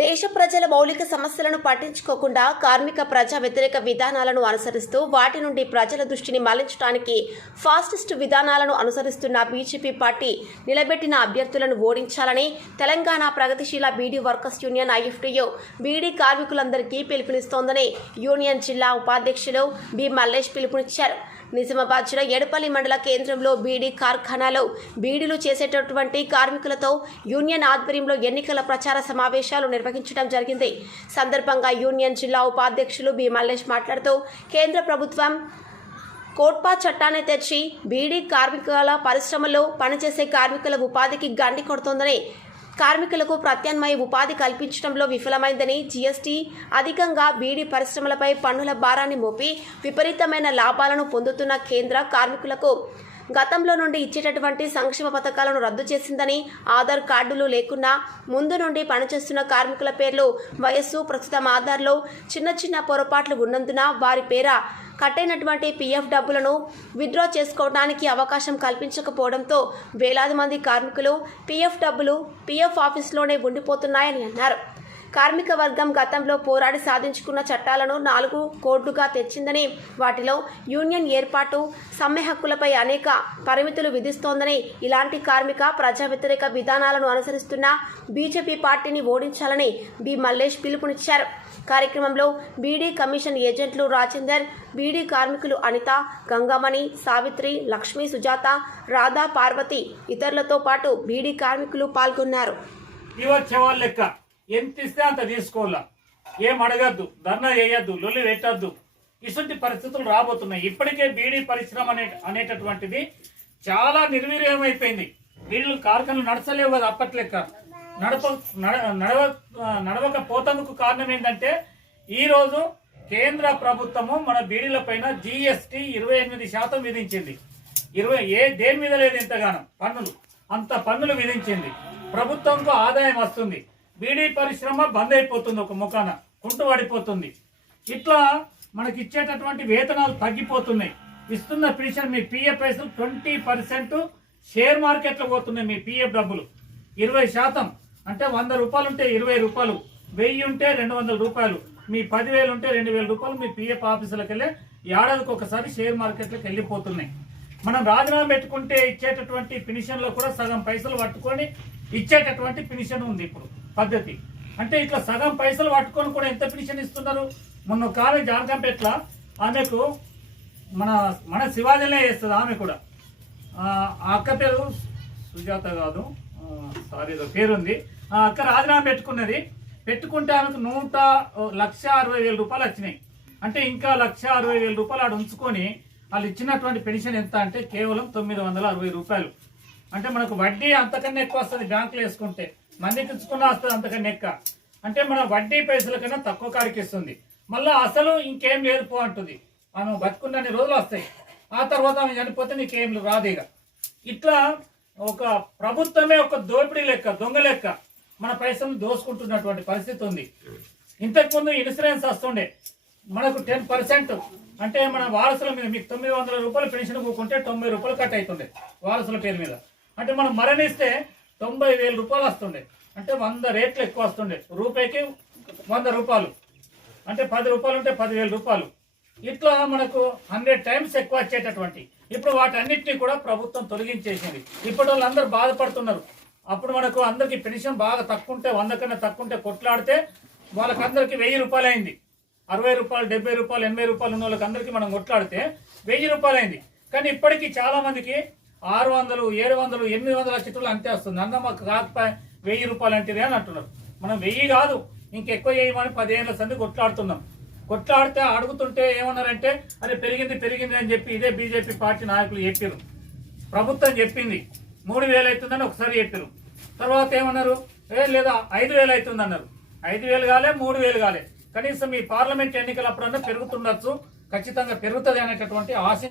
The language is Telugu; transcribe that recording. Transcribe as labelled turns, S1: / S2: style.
S1: దేశ ప్రజల మౌలిక సమస్యలను పట్టించుకోకుండా కార్మిక ప్రజా వ్యతిరేక విధానాలను అనుసరిస్తూ వాటి నుండి ప్రజల దృష్టిని మళ్ళించడానికి ఫాస్టెస్ట్ విధానాలను అనుసరిస్తున్న బీజేపీ పార్టీ నిలబెట్టిన అభ్యర్థులను ఓడించాలని తెలంగాణ ప్రగతిశీల beedi workers union IFTU beedi కార్మికులందరికీ పిలుపునిస్తోందని యూనియన్ జిల్లా ఉపాధ్యక్షులు బి మల్లేష్ పిలుపునిచ్చారు. నిజామాబాద్ జిల్లా ఎడపల్లి మండల కేంద్రంలో బీడీ కార్ఖానాలో బీడీలు చేసేటటువంటి కార్మికులతో యూనియన్ ఆధ్వర్యంలో ఎన్నికల ప్రచార సమావేశాలు నిర్వహించడం జరిగింది. సందర్భంగా యూనియన్ జిల్లా ఉపాధ్యక్షులు బి. మల్లేష్ మాట్లాడుతూ కేంద్ర ప్రభుత్వం కోట్పా చట్టాన్ని తెచ్చి బీడీ కార్మికుల పరిశ్రమలో పనిచేసే కార్మికుల ఉపాధికి గండి కొడుతోందని కార్మికులకు ప్రత్యామ్నాయ ఉపాధి కల్పించడంలో విఫలమైందని జీఎస్టీ అధికంగా బీడీ పరిశ్రమలపై పన్నుల భారాన్ని మోపి విపరీతమైన లాభాలను పొందుతున్న కేంద్ర కార్మికులకు గతంలో నుండి ఇచ్చేటటువంటి సంక్షేమ పథకాలను రద్దు చేసిందని ఆధార్ కార్డులు లేకున్నా ముందు నుండి పనిచేస్తున్న కార్మికుల పేర్లు వయస్సు ప్రస్తుతం ఆధార్లో చిన్న చిన్న పొరపాట్లు ఉన్నందున వారి పేర కట్టైనటువంటి పీఎఫ్ డబ్బులను విత్డ్రా చేసుకోవడానికి అవకాశం కల్పించకపోవడంతో వేలాది మంది కార్మికులు పీఎఫ్ డబ్బులు పీఎఫ్ ఆఫీస్లోనే ఉండిపోతున్నాయని అన్నారు. కార్మిక వర్గం గతంలో పోరాడి సాధించుకున్న చట్టాలను నాలుగు కోడ్లుగా తెచ్చిందని వాటిలో యూనియన్ ఏర్పాటు సమ్మె హక్కులపై అనేక పరిమితులు విధిస్తోందని ఇలాంటి కార్మిక ప్రజా వ్యతిరేక విధానాలను అనుసరిస్తున్న బీజేపీ పార్టీని ఓడించాలని బి. మల్లేష్ పిలుపునిచ్చారు. కార్యక్రమంలో బీడీ కమిషన్ ఏజెంట్లు రాజేందర్ బీడీ కార్మికులు అనిత గంగామణి సావిత్రి లక్ష్మీ సుజాత రాధా పార్వతి ఇతరులతో పాటు బీడీ కార్మికులు పాల్గొన్నారు.
S2: లెక్క. ఎంత ఇస్తే అంత తీసుకోవాలా? ఏం అడగద్దు ధర్నా చేయొద్దు లొల్లి పెట్టద్దు. ఇటువంటి పరిస్థితులు రాబోతున్నాయి. ఇప్పటికే బీడీ పరిశ్రమ అనే అనేటటువంటిది చాలా నిర్వీర్యమైపోయింది. వీళ్ళు కార్ఖానలు నడచలేవు కదా అప్పట్లెక్క. నడప నడ- నడవ నడవకపోతందుకు కారణం ఏంటంటే ఈరోజు కేంద్ర ప్రభుత్వము మన బీడీల పైన జిఎస్టి ఇరవై ఎనిమిది శాతం విధించింది. ఇరవై ఏ దేని మీద లేదు ఇంతగానం పన్నులు. అంత పన్నులు విధించింది. ప్రభుత్వంకు ఆదాయం వస్తుంది. బీడీ పరిశ్రమ బంద్ అయిపోతుంది ఒక ముఖాన కుంటు పడిపోతుంది ఇట్లా మనకి ఇచ్చేటటువంటి వేతనాలు తగ్గిపోతున్నాయి. ఇస్తున్న పెన్షన్ మీ పిఎఫ్ పైసలు ట్వంటీ పర్సెంట్ షేర్ మార్కెట్లో పోతున్నాయి మీ పిఎఫ్ డబ్బులు. ఇరవై శాతం అంటే వంద రూపాయలు ఉంటే ఇరవై రూపాయలు వెయ్యి ఉంటే రెండు వందల రూపాయలు మీ పదివేలు ఉంటే రెండు వేల రూపాయలు మీ పిఎఫ్ ఆఫీసులకు వెళ్ళి ఏడాదికి ఒకసారి షేర్ మార్కెట్లోకి వెళ్ళిపోతున్నాయి. మనం రాజీనామా పెట్టుకుంటే ఇచ్చేటటువంటి పెన్షన్లో కూడా సగం పైసలు పట్టుకొని ఇచ్చేటటువంటి పెన్షన్ ఉంది ఇప్పుడు. పద్ధతి. అంటే ఇట్లా సగం పైసలు పట్టుకొని కూడా ఎంత పెన్షన్ ఇస్తున్నారు? మొన్న కాలే ఆమె జానకంపేట్ల ఆమెకు మన మన శివాజీలే చేస్తుంది ఆమె కూడా. ఆ అక్క పేరు సుజాత కాదు. సారీ ఏదో పేరు ఉంది ఆ అక్క రాజీనామా పెట్టుకున్నది. పెట్టుకుంటే ఆమెకు నూట లక్ష అరవై వేల రూపాయలు వచ్చినాయి. అంటే ఇంకా లక్ష అరవై వేల రూపాయలు ఆడ ఉంచుకొని వాళ్ళు ఇచ్చినటువంటి పెన్షన్ ఎంత అంటే కేవలం తొమ్మిది వందల అరవై రూపాయలు. అంటే మనకు వడ్డీ అంతకన్నా ఎక్కువ వస్తుంది బ్యాంకులో వేసుకుంటే. మందికి తెచ్చుకున్న వస్తుంది అంతకన్నా ఎక్క అంటే మన వడ్డీ పైసల కన్నా తక్కువ కాడికి ఇస్తుంది మళ్ళీ అసలు ఇంకేం లేదు పో అంటుంది. మనం బతుకున్నన్ని రోజులు వస్తాయి. ఆ తర్వాత ఆమె చనిపోతే నీకేం రాదు ఇక ఇట్లా ఒక ప్రభుత్వమే ఒక దోపిడీ లెక్క దొంగ లెక్క మన పైసలు దోసుకుంటున్నటువంటి పరిస్థితి ఉంది. ఇంతకుముందు ఇన్సూరెన్స్ వస్తుండే. మనకు టెన్ పర్సెంట్. అంటే మన వారసుల మీద మీకు తొమ్మిది వందల రూపాయలు పెన్షన్ పోకుంటే తొంభై రూపాయలు కట్ అవుతుండే వారసుల పేరు మీద. అంటే మనం మరణిస్తే తొంభై వేల రూపాయలు వస్తుండే. అంటే వంద రేట్లు ఎక్కువ వస్తుండే. రూపాయికి వంద రూపాయలు. అంటే పది రూపాయలు ఉంటే పదివేల రూపాయలు. ఇట్లా మనకు హండ్రెడ్ టైమ్స్ ఎక్కువ వచ్చేటటువంటి. ఇప్పుడు వాటన్నిటిని కూడా ప్రభుత్వం తొలగించేసింది. ఇప్పుడు వాళ్ళందరూ బాధపడుతున్నారు. అప్పుడు మనకు అందరికి పెన్షన్ బాగా తక్కువ ఉంటే వంద కన్నా తక్కువ ఉంటే కొట్లాడితే వాళ్ళకందరికీ వెయ్యి రూపాయలు అయింది అరవై రూపాయలు డెబ్బై రూపాయలు ఎనభై రూపాయలు ఉన్న వాళ్ళకి అందరికీ మనం కొట్లాడితే వెయ్యి రూపాయలు అయింది కానీ ఇప్పటికీ చాలామందికి ఆరు వందలు ఏడు వందలు ఎనిమిది వందల చిత్రులు అంతే వస్తుంది. అన్న మాకు కాకపోయి వెయ్యి రూపాయలు అంటే అని అంటున్నారు. మనం వెయ్యి కాదు ఇంకెక్కువ చేయమని పదిహేనుల సంది కొట్లాడుతున్నాం. కొట్లాడితే అడుగుతుంటే ఏమన్నారంటే అరే పెరిగింది పెరిగింది అని చెప్పి ఇదే బీజేపీ పార్టీ నాయకులు చెప్పారు ప్రభుత్వం చెప్పింది మూడు వేలు అవుతుందని ఒకసారి చెప్పారు తర్వాత ఏమన్నారు ఏ లేదా ఐదు వేలు అవుతుంది అన్నారు. ఐదు వేలు కాలే మూడు వేలు కాలే. కనీసం ఈ పార్లమెంట్ ఎన్నికలప్పుడన్నా పెరుగుతుండొచ్చు ఖచ్చితంగా పెరుగుతుంది అనేటటువంటి ఆశ